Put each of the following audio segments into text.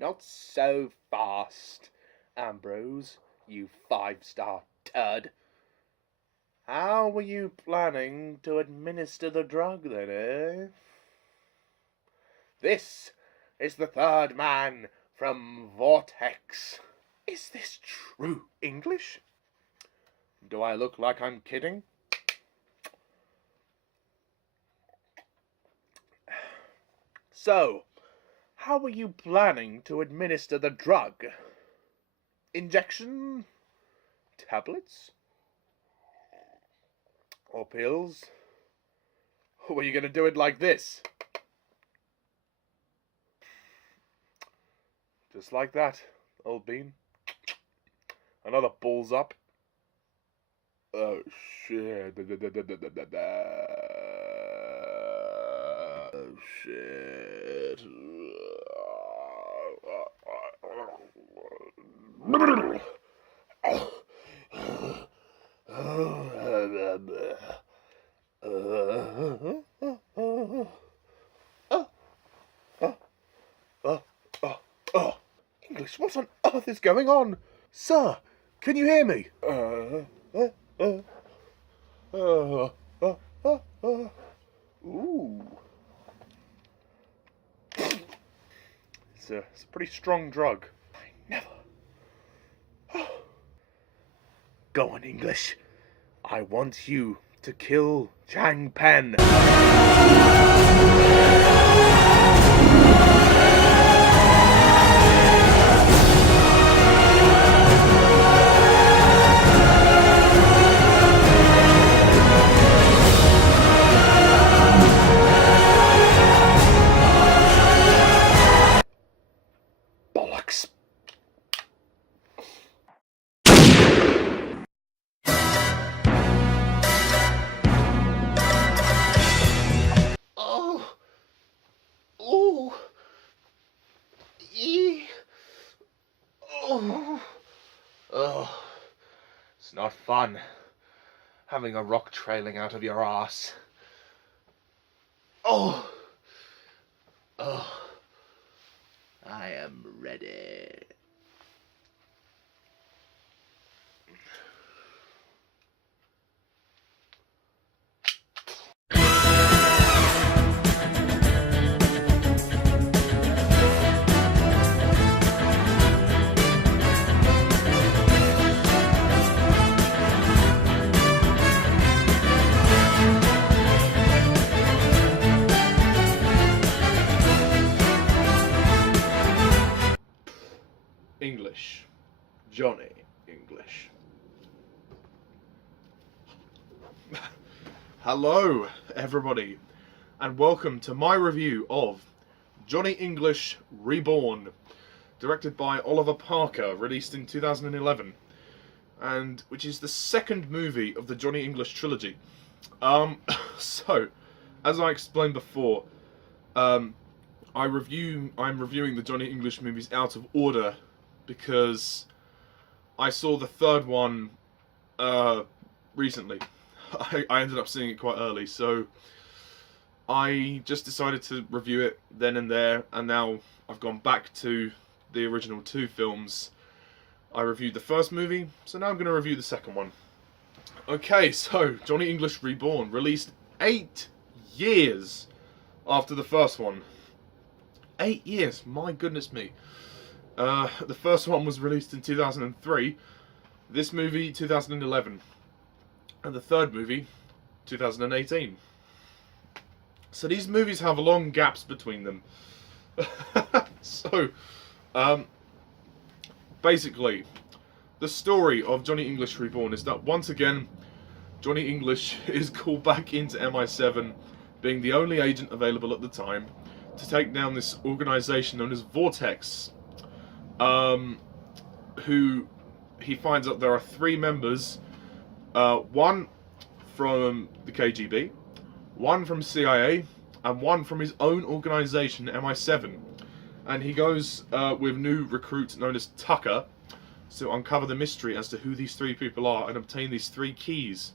Not so fast, Ambrose, you five-star tud. How were you planning to administer the drug, then, eh? This is the third man from Vortex. Is this true English? Do I look like I'm kidding? So, how were you planning to administer the drug? Injection? Tablets? Or pills? Or were you going to do it like this? Just like that, old bean. Another balls up. Oh, shit. Oh, shit. English, what on earth is going on? Sir, can you hear me? Ooh. It's a pretty strong drug. I never. Go on, English. I want you to kill Chang Pen. Bollocks. It's not fun having a rock trailing out of your ass. I am ready. English. Johhny English. Hello, everybody, and welcome to my review of Johhny English Reborn, directed by Oliver Parker, released in 2011, and which is the second movie of the Johhny English trilogy. So, as I explained before, I'm reviewing the Johhny English movies out of order, because I saw the third one recently. I ended up seeing it quite early, so I just decided to review it then and there, and now I've gone back to the original two films. I reviewed the first movie, so now I'm going to review the second one. Okay, so Johhny English Reborn, released 8 years after the first one. 8 years, my goodness me. The first one was released in 2003, this movie 2011, and the third movie 2018. So these movies have long gaps between them. So, basically, the story of Johhny English Reborn is that once again, Johhny English is called back into MI7, being the only agent available at the time, to take down this organisation known as Vortex. Who he finds out there are 3 members, one from the KGB, one from CIA, and one from his own organisation, MI7. And he goes with new recruit known as Tucker to uncover the mystery as to who these 3 people are and obtain these 3 keys.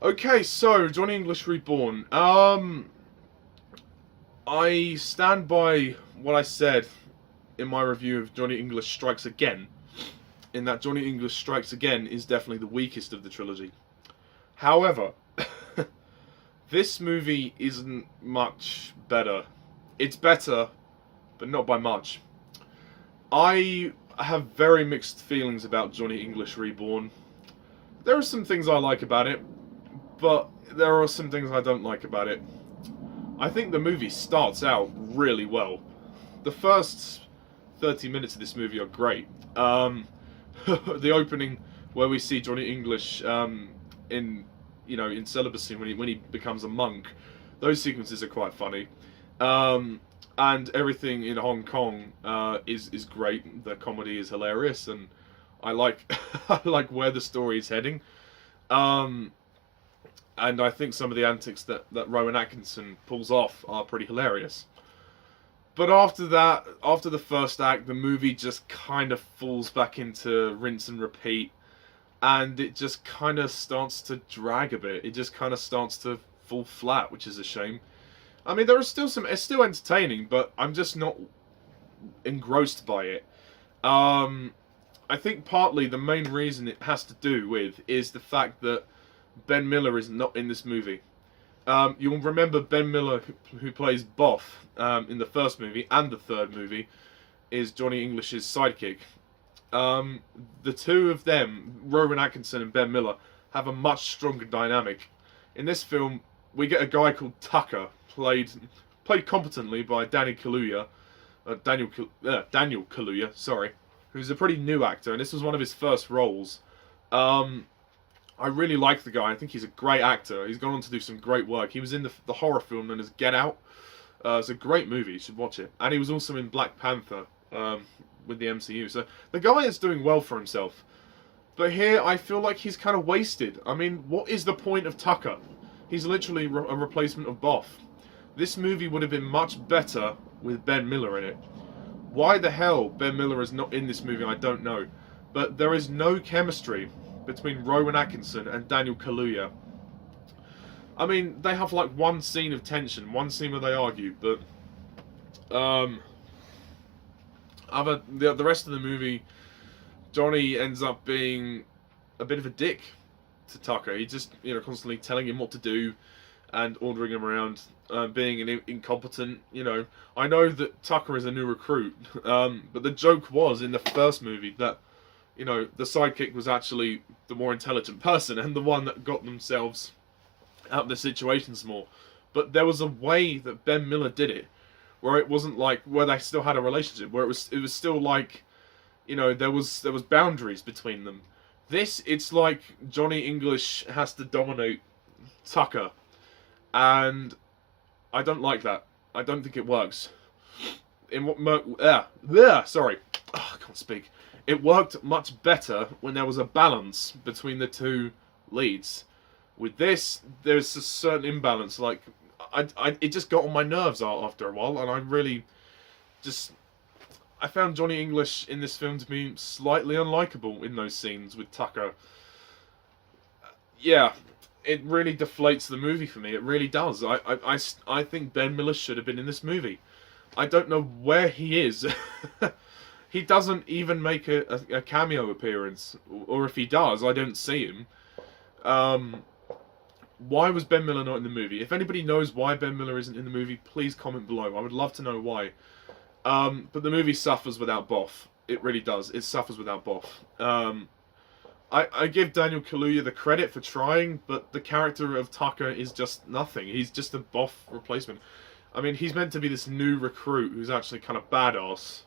Okay, so Johhny English Reborn. I stand by what I said in my review of Johhny English Strikes Again, in that Johhny English Strikes Again is definitely the weakest of the trilogy. However, this movie isn't much better. It's better, but not by much. I have very mixed feelings about Johhny English Reborn. There are some things I like about it, but there are some things I don't like about it. I think the movie starts out really well. The first 30 minutes of this movie are great. The opening where we see Johhny English in celibacy when he becomes a monk, those sequences are quite funny. And everything in Hong Kong is great. The comedy is hilarious, and I like I like where the story is heading. And I think some of the antics that Rowan Atkinson pulls off are pretty hilarious. But after that, after the first act, the movie just kind of falls back into rinse and repeat, and it just kind of starts to drag a bit. It just kind of starts to fall flat, which is a shame. I mean, there are still some. It's still entertaining, but I'm just not engrossed by it. I think partly the main reason it has to do with is the fact that Ben Miller is not in this movie. You'll remember Ben Miller, who plays Boff in the first movie and the third movie, is Johhny English's sidekick. The two of them, Rowan Atkinson and Ben Miller, have a much stronger dynamic. In this film, we get a guy called Tucker, played competently by Kaluuya, Daniel Kaluuya, sorry, who's a pretty new actor, and this was one of his first roles. I really like the guy. I think he's a great actor. He's gone on to do some great work. He was in the horror film known as Get Out. It's a great movie. You should watch it. And he was also in Black Panther with the MCU. So the guy is doing well for himself. But here, I feel like he's kind of wasted. I mean, what is the point of Tucker? He's literally a replacement of Boff. This movie would have been much better with Ben Miller in it. Why the hell Ben Miller is not in this movie, I don't know. But there is no chemistry between Rowan Atkinson and Daniel Kaluuya. I mean, they have like one scene of tension, one scene where they argue, but the rest of the movie, Johhny ends up being a bit of a dick to Tucker. He just, constantly telling him what to do and ordering him around, being an incompetent, I know that Tucker is a new recruit, but the joke was in the first movie that, the sidekick was actually the more intelligent person and the one that got themselves out of the situations more. But there was a way that Ben Miller did it, where it wasn't like where they still had a relationship, where it was still like, there was boundaries between them. This, it's like Johhny English has to dominate Tucker, and I don't like that. I don't think it works. In what sorry, I can't speak. It worked much better when there was a balance between the two leads. With this, there's a certain imbalance. Like, it just got on my nerves after a while, and I really I found Johhny English in this film to be slightly unlikable in those scenes with Tucker. Yeah, it really deflates the movie for me. It really does. I think Ben Miller should have been in this movie. I don't know where he is. He doesn't even make a cameo appearance, or if he does, I don't see him. Why was Ben Miller not in the movie? If anybody knows why Ben Miller isn't in the movie, please comment below. I would love to know why. But the movie suffers without Boff. It really does. It suffers without Boff. I give Daniel Kaluuya the credit for trying, but the character of Tucker is just nothing. He's just a Boff replacement. I mean, he's meant to be this new recruit who's actually kind of badass.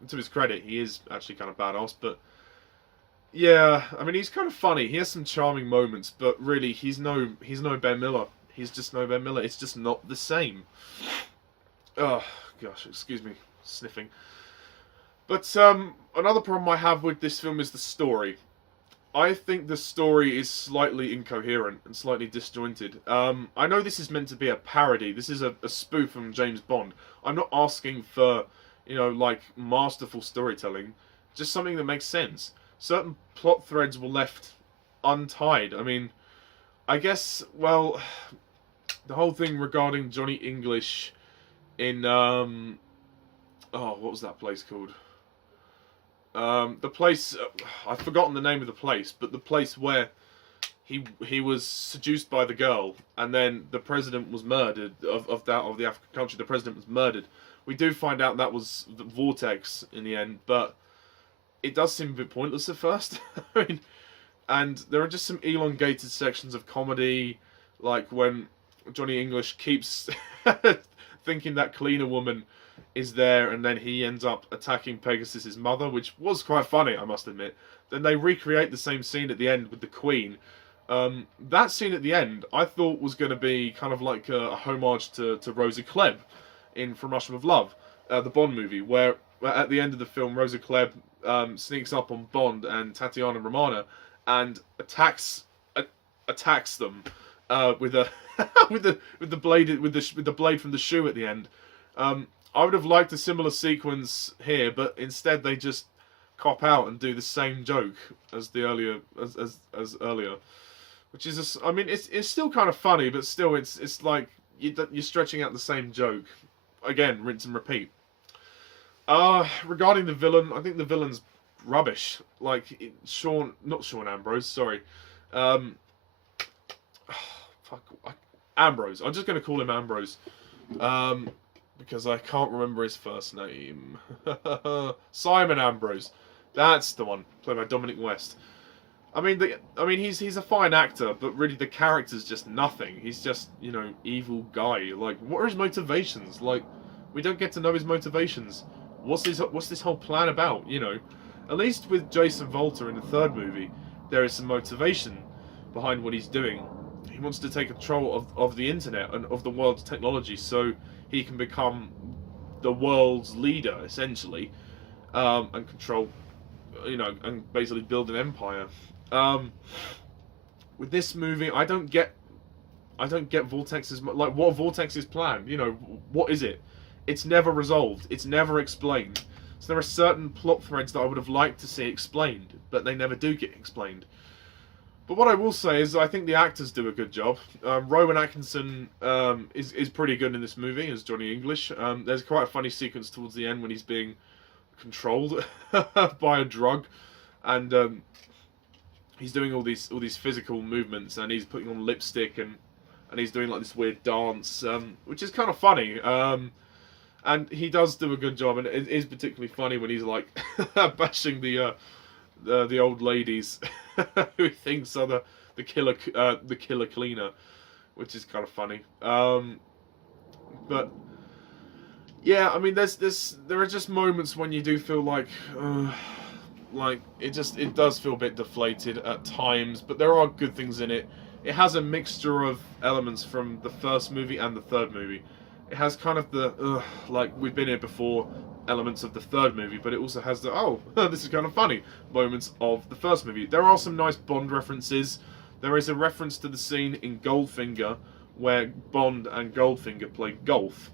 And to his credit, he is actually kind of badass, but yeah, I mean, he's kind of funny. He has some charming moments, but really, he's no Ben Miller. He's just no Ben Miller. It's just not the same. Oh gosh, excuse me, sniffing. But another problem I have with this film is the story. I think the story is slightly incoherent and slightly disjointed. I know this is meant to be a parody. This is a spoof on James Bond. I'm not asking for, like masterful storytelling. Just something that makes sense. Certain plot threads were left untied. I mean, I guess, well, the whole thing regarding Johhny English in oh, what was that place called? The place, I've forgotten the name of the place, but the place where he was seduced by the girl, and then the president was murdered of the African country. The president was murdered. We do find out that was the Vortex in the end, but it does seem a bit pointless at first. I mean, and there are just some elongated sections of comedy, like when Johhny English keeps thinking that cleaner woman is there, and then he ends up attacking Pegasus's mother, which was quite funny, I must admit. Then they recreate the same scene at the end with the Queen. That scene at the end, I thought was going to be kind of like a homage to Rosa Klebb in From Russia with Love, the Bond movie, where at the end of the film, Rosa Klebb sneaks up on Bond and Tatiana Romana and attacks them with a with the blade from the shoe at the end. I would have liked a similar sequence here, but instead they just cop out and do the same joke as the earlier as earlier, which is just, I mean, it's still kind of funny, but still it's like you're stretching out the same joke again, rinse and repeat. Regarding the villain, I think the villain's rubbish. Like not Sean Ambrose, sorry. Ambrose. I'm just going to call him Ambrose. Because I can't remember his first name. Simon Ambrose. That's the one, played by Dominic West. I mean, he's a fine actor, but really the character's just nothing. He's just, evil guy. Like, what are his motivations? Like, we don't get to know his motivations. What's this whole plan about? At least with Jason Volta in the third movie, there is some motivation behind what he's doing. He wants to take control of the internet and of the world's technology, so he can become the world's leader, essentially, and control, and basically build an empire. With this movie, I don't get Vortex's, like, what Vortex's plan. What is it? It's never resolved. It's never explained. So there are certain plot threads that I would have liked to see explained, but they never do get explained. But what I will say is I think the actors do a good job. Rowan Atkinson is pretty good in this movie as Johhny English. There's quite a funny sequence towards the end when he's being controlled by a drug, and he's doing all these physical movements, and he's putting on lipstick, and he's doing like this weird dance, which is kind of funny. And he does do a good job, and it is particularly funny when he's like bashing the old ladies who he thinks are the killer cleaner, which is kind of funny. But yeah, I mean, there are just moments when you do feel like it does feel a bit deflated at times, but there are good things in it. It has a mixture of elements from the first movie and the third movie. It has kind of the like we've been here before elements of the third movie, but it also has the this is kind of funny moments of the first movie. There are some nice Bond references. There is a reference to the scene in Goldfinger where Bond and Goldfinger play golf.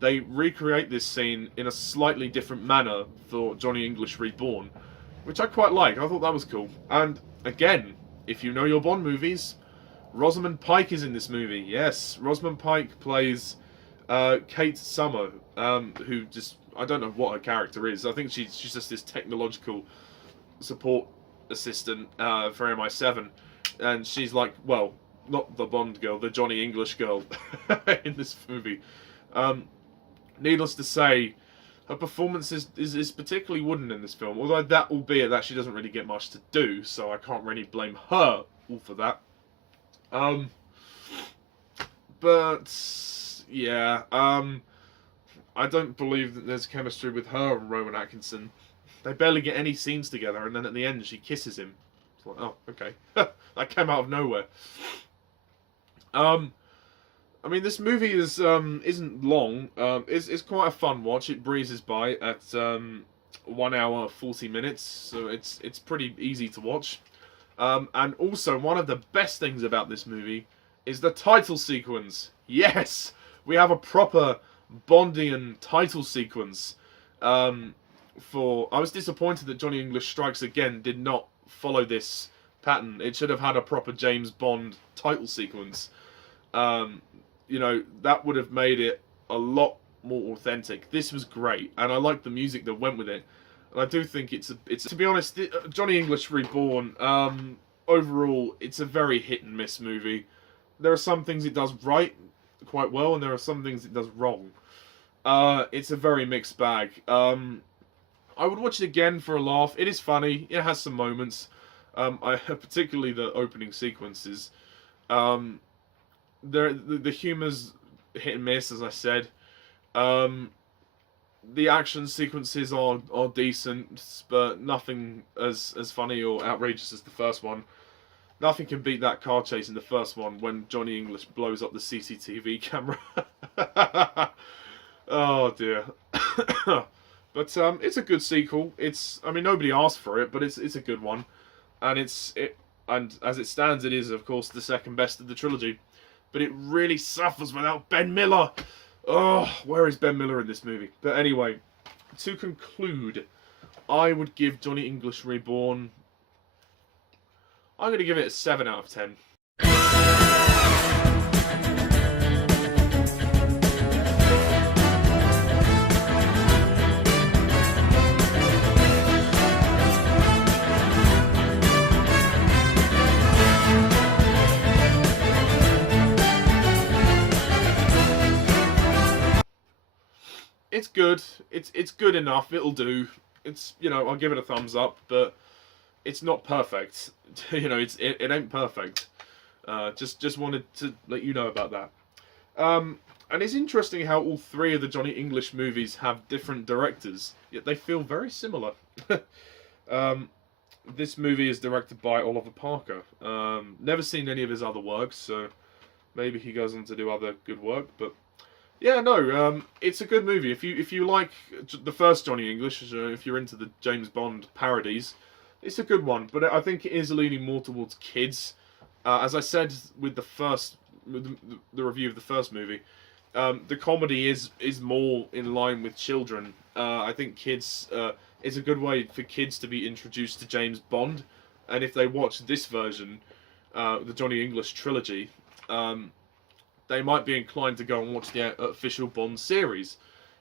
They recreate this scene in a slightly different manner for Johhny English Reborn, which I quite like. I thought that was cool. And again, if you know your Bond movies, Rosamund Pike is in this movie. Yes, Rosamund Pike plays Kate Summer, who just, I don't know what her character is. I think she's just this technological support assistant for MI7, and she's like, well, not the Bond girl, the Johhny English girl in this movie. Needless to say, her performance is particularly wooden in this film, although albeit that she doesn't really get much to do, so I can't really blame her all for that. But yeah, I don't believe that there's chemistry with her and Rowan Atkinson. They barely get any scenes together, and then at the end she kisses him. It's like, oh, okay. That came out of nowhere. I mean, this movie isn't long. It's quite a fun watch. It breezes by at 1 hour 40 minutes, so it's pretty easy to watch. And also, one of the best things about this movie is the title sequence. Yes, we have a proper Bondian title sequence. I was disappointed that Johhny English Strikes Again did not follow this pattern. It should have had a proper James Bond title sequence. That would have made it a lot more authentic. This was great, and I like the music that went with it. And I do think it's to be honest, Johhny English Reborn. Overall, it's a very hit and miss movie. There are some things it does right quite well, and there are some things it does wrong. It's a very mixed bag. I would watch it again for a laugh. It is funny. It has some moments. Particularly the opening sequences. The humor's hit and miss, as I said. The action sequences are decent, but nothing as funny or outrageous as the first one. Nothing can beat that car chase in the first one when Johhny English blows up the CCTV camera. Oh dear. But it's a good sequel. I mean, nobody asked for it, but it's a good one, and and as it stands, it is of course the second best of the trilogy. But it really suffers without Ben Miller. Oh, where is Ben Miller in this movie? But anyway, to conclude, I would give Johhny English Reborn. I'm going to give it a 7 out of 10. It's good. It's good enough. It'll do. It's, you know, I'll give it a thumbs up, but it's not perfect. You know, it ain't perfect. Just wanted to let you know about that. And it's interesting how all three of the Johhny English movies have different directors, yet they feel very similar. This movie is directed by Oliver Parker. Never seen any of his other works, so maybe he goes on to do other good work, but yeah, no, it's a good movie. If you like the first Johhny English, if you're into the James Bond parodies, it's a good one. But I think it is leaning more towards kids. As I said with the review of the first movie, the comedy is more in line with children. I think kids it's a good way for kids to be introduced to James Bond, and if they watch this version, the Johhny English trilogy, they might be inclined to go and watch the official Bond series.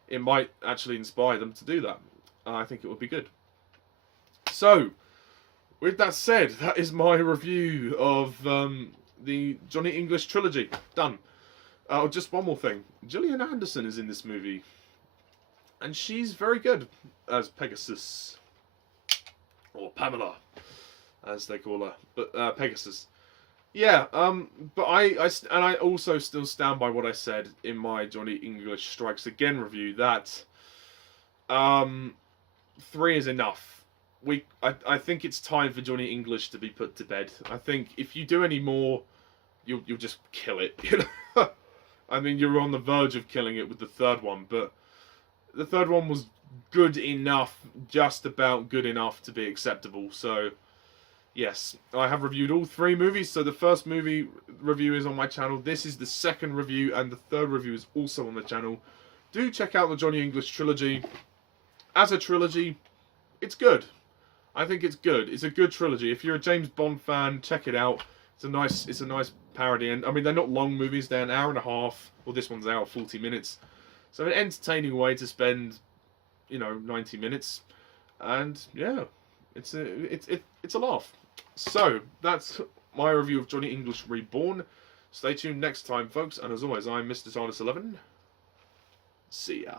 It might actually inspire them to do that. I think it would be good. So, with that said, that is my review of the Johhny English trilogy. Done. Just one more thing. Gillian Anderson is in this movie, and she's very good as Pegasus, or Pamela, as they call her, but Pegasus. Yeah, but I also still stand by what I said in my Johhny English Strikes Again review, that 3 is enough. I think it's time for Johhny English to be put to bed. I think if you do any more, you'll just kill it. You know? I mean, you're on the verge of killing it with the third one, but the third one was good enough, just about good enough to be acceptable. So yes, I have reviewed all 3 movies. So the first movie review is on my channel. This is the second review, and the third review is also on the channel. Do check out the Johhny English trilogy. As a trilogy, it's good. I think it's good. It's a good trilogy. If you're a James Bond fan, check it out. It's a nice parody, and I mean, they're not long movies. They're an hour and a half. Well, this one's an hour 40 minutes. So an entertaining way to spend, 90 minutes. And yeah, it's a laugh. So that's my review of Johhny English Reborn. Stay tuned next time, folks. And as always, I'm Mr. TARDIS11. See ya.